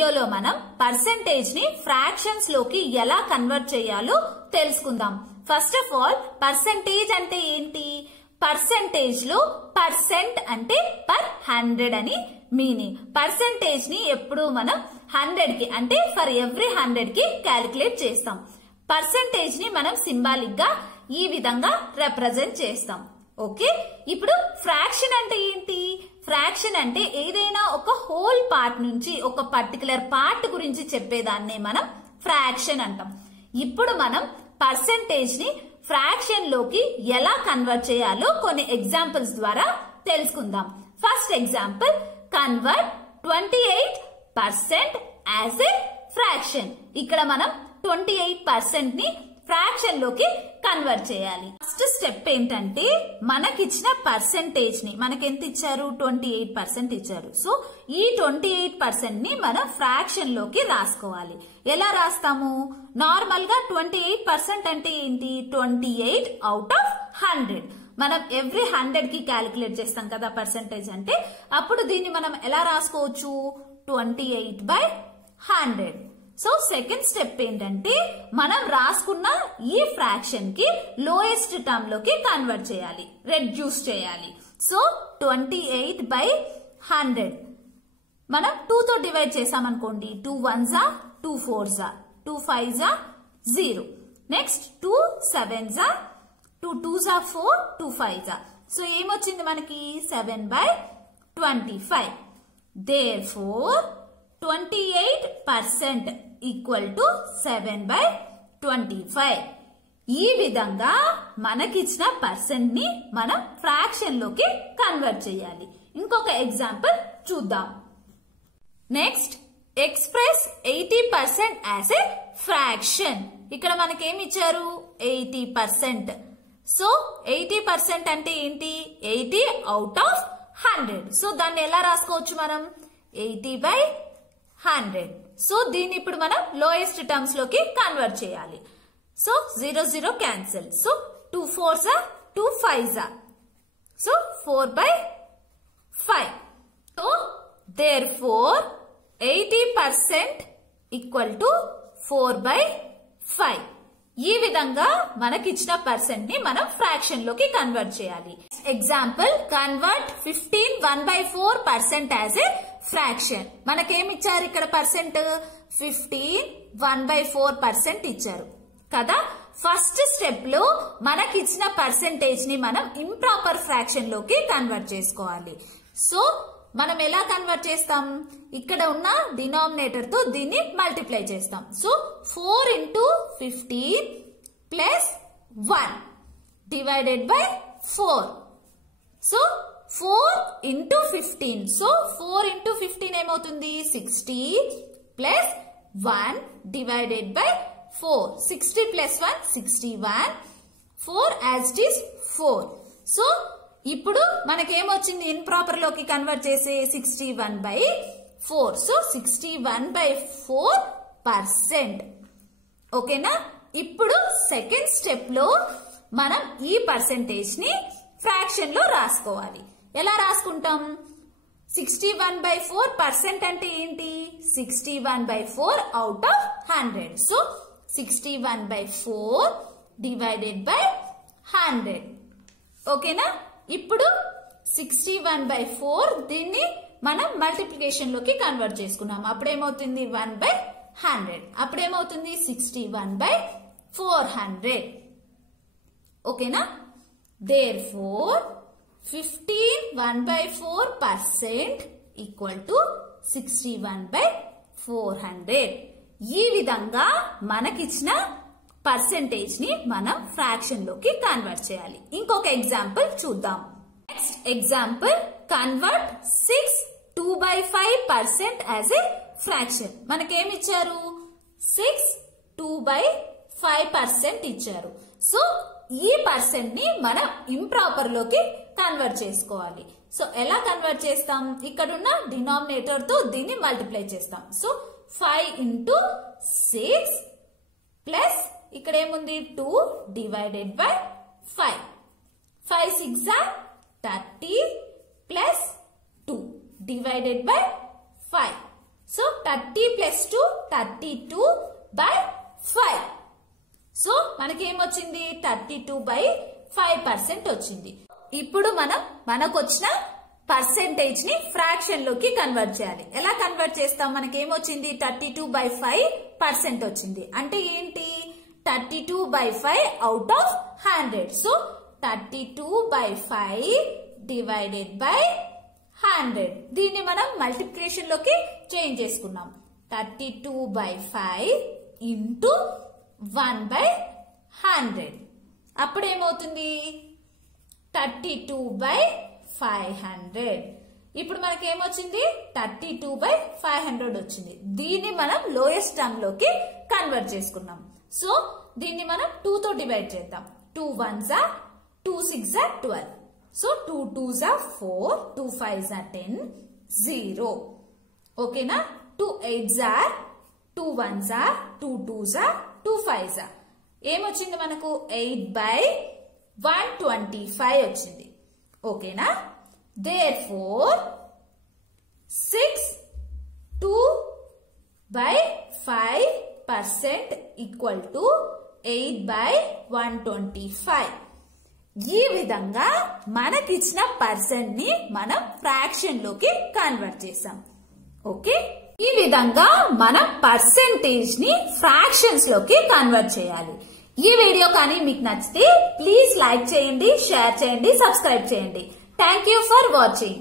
వీడియోలో మనం పర్సెంటేజ్ ని ఫ్రాక్షన్స్ లోకి ఎలా కన్వర్ట్ చేయాలో తెలుసుకుందాం. ఫస్ట్ ఆఫ్ ఆల్ పర్సెంటేజ్ అంటే ఏంటి? పర్సెంటేజ్ లో పర్సెంట్ అంటే పర్ 100 అని మీనింగ్. పర్సెంటేజ్ ని ఎప్పుడు మనం 100 కి అంటే ఫర్ ఎవ్రీ 100 కి క్యాలిక్యులేట్ చేస్తాం. పర్సెంటేజ్ ని మనం సింబాలిక్ గా ఈ విధంగా రిప్రజెంట్ చేస్తాం. ఓకే, ఇప్పుడు ఫ్రాక్షన్ అంటే ఏంటి? ఫ్రాక్షన్ అంటే ఏదైనా ఒక హోల్ పార్ట్ నుంచి ఒక పర్టికులర్ పార్ట్ గురించి చెప్పేదాన్నే మనం ఫ్రాక్షన్ అంటాం. ఇప్పుడు మనం పర్సెంటేజ్ ని ఫ్రాక్షన్ లోకి ఎలా కన్వర్ట్ చేయాలో కొన్ని ఎగ్జాంపుల్స్ ద్వారా తెలుసుకుందాం. First example, convert 28% as a fraction. ఇక్కడ మనం 28% ని ఫ్రాక్షన్ లోకి కన్వర్ట్ చేయాలి. ఫస్ట్ స్టెప్ ఏంటంటే మనకిచ్చిన పర్సెంటేజ్ ని మనకి ఎంత ఇచ్చారు? 28% ఇచ్చారు. సో ఈ 28% ని మనం ఫ్రాక్షన్ లోకి రాసుకోవాలి. ఎలా రాస్తాము? నార్మల్ గా 28% అంటే ఏంటి? 28 అవుట్ ఆఫ్ 100. మనం ఎవ్రీ 100 కి క్యాలిక్యులేట్ చేస్తాం కదా పర్సెంటేజ్ అంటే. అప్పుడు దీన్ని మనం ఎలా రాసుకోవచ్చు? 28/100. సో సెకండ్ స్టెప్ ఏంటంటే మనం రాసుకున్న ఈ ఫ్రాక్షన్ కి లోయెస్ట్ టర్మ్ లోకి కన్వర్ట్ చేయాలి, రెడ్యూస్ చేయాలి. సో 28/100 మనం 2 తో డివైడ్ చేసామనుకోండి. 2 1s 2 4s 2 5s 0. Next 2 7s 2 2s 4 2 5s. So ఏమొచ్చింది మనకి? 7/25. Therefore 28% equal to 7/25. ఈ విధంగా మనకిచ్చిన పర్సెంట్ ని మనం ఫ్రాక్షన్ లోకి కన్వర్ట్ చేయాలి. ఇంకొక ఎగ్జాంపుల్ చూద్దాం. Next, express 80% as a fraction. ఇక్కడ మనకేమి ఇచ్చారు? 80%. సో 80% అంటే ఏంటి? 80 అవుట్ ఆఫ్ 100. సో దాన్ని ఎలా రాసుకోవచ్చు మనం? 80/100. సో దీన్ని ఇప్పుడు మనం లోయెస్ట్ టర్మ్స్ లోకి కన్వర్ట్ చేయాలి. So 0 0 cancel. So 2 4s 2 5s. So 4/5. So therefore 80% equal to 4/5. ఈ విధంగా మనకిచ్చిన పర్సెంట్ ని మనం ఫ్రాక్షన్ లోకి కన్వర్ట్ చేయాలి. Example, convert 15 1/4% as a fraction. మనకేమిచ్చారు ఇక్కడ పర్సెంట్? 15 1/4% ఇచ్చారు కదా. ఫస్ట్ స్టెప్ లో మనకిచ్చిన పర్సెంటేజ్ ని మనం ఇంప్రాపర్ ఫ్రాక్షన్ లోకి కన్వర్ట్ చేసుకోవాలి. సో మనం ఎలా కన్వర్ట్ చేస్తాం? ఇక్కడ ఉన్న డినామినేటర్ తో దీన్ని మల్టిప్లై చేస్తాం. So 4 × 15 plus 1 divided by 4. So 4 × 15. So 4 × 15 ఏమవుతుంది? 60 plus 1 divided by 4. 60 plus 1 61. 4 as it is 4. So ఇప్పుడు మనకేమొచ్చింది? ఇంప్రాపర్ లోకి కన్వర్ట్ చేసే 61/4. సో 61/4%. ఓకేనా? ఇప్పుడు సెకండ్ స్టెప్ లో మనం ఈ పర్సెంటేజ్ ని ఫ్రాక్షన్ లో రాసుకోవాలి. ఎలా రాసుకుంటాం? 61/4% అంటే ఏంటి? 61/4 out of 100. So 61/4 divided by 100. ఓకేనా? ఇప్పుడు 61/4 దీన్ని మనం మల్టిప్లికేషన్ లోకి కన్వర్ట్ చేసుకున్నాం. అప్పుడేమవుతుంది? 1/100. అప్పుడేమవుతుంది? 61/400. ఓకేనా? Therefore 15 1/4% equal to 61/400. ఈ విధంగా మనకిచ్చిన పర్సెంటేజ్ ని మనం ఫ్రాక్షన్ లోకి కన్వర్ట్ చేయాలి. ఇంకొక ఎగ్జాంపుల్ చూద్దాం. Next example, convert 6 2/5% as a fraction. మనకేమి ఇచ్చారు? 6 2/5% ఇచ్చారు. సో ఈ పర్సెంట్ ని మనం ఇంప్రాపర్ లోకి కన్వర్ట్ చేసుకోవాలి. సో ఎలా కన్వర్ట్ చేస్తాం? ఇక్కడున్న డినామినేటర్ తో దీన్ని మల్టిప్లై చేస్తాం. సో 5 × 6 ప్లస్ ఇక్కడ ఏముంది? 2 divided by 5. 5 6 30 plus 2 divided by 5. So 30 plus 2 32/5. So మనకేమొచ్చింది 32/5% వచ్చింది. ఇప్పుడు మనకు వచ్చిన పర్సెంటేజ్ ని ఫ్రాక్షన్ లోకి కన్వర్ట్ చేయాలి. ఎలా కన్వర్ట్ చేస్తాం? మనకేమొచ్చింది 32/5% వచ్చింది. అంటే ఏంటి? 32/5 out of 100. So 32/5 divided by 100. దీన్ని మనం మల్టిప్లికేషన్ లోకి చేంజ్ చేసుకున్నాం. 32/5 ఇంటూ 1/100. అప్పుడేమవుతుంది? 32/500. ఇప్పుడు మనకేమొచ్చింది? 32/500 వచ్చింది. దీన్ని మనం లోయెస్ట్ టర్మ్ లోకి కన్వర్ట్ చేసుకున్నాం. సో దీన్ని మనం 2 తో డివైడ్ చేద్దాం. 2 1s are 2 6s are 12. So 2 2s are 4, 2 5s are 10, 0. ఓకేనా? 2 8s are 2 1s are 2 2s are 2 5s are. ఏమొచ్చింది మనకు? 8/125 వచ్చింది. ఓకేనా? Therefore 6 2/5% equal to 8/125. ఈ విధంగా మనకిచ్చిన పర్సెంట్ ని మనం ఫ్రాక్షన్ లోకి కన్వర్ట్ చేసాం. ఓకే, ఈ విధంగా మనం పర్సెంటేజ్ ని ఫ్రాక్షన్స్ లోకి కన్వర్ట్ చేయాలి. ఈ వీడియో కానీ మీకు నచ్చితే ప్లీజ్ లైక్ చేయండి, షేర్ చేయండి, సబ్స్క్రైబ్ చేయండి. Thank you for watching.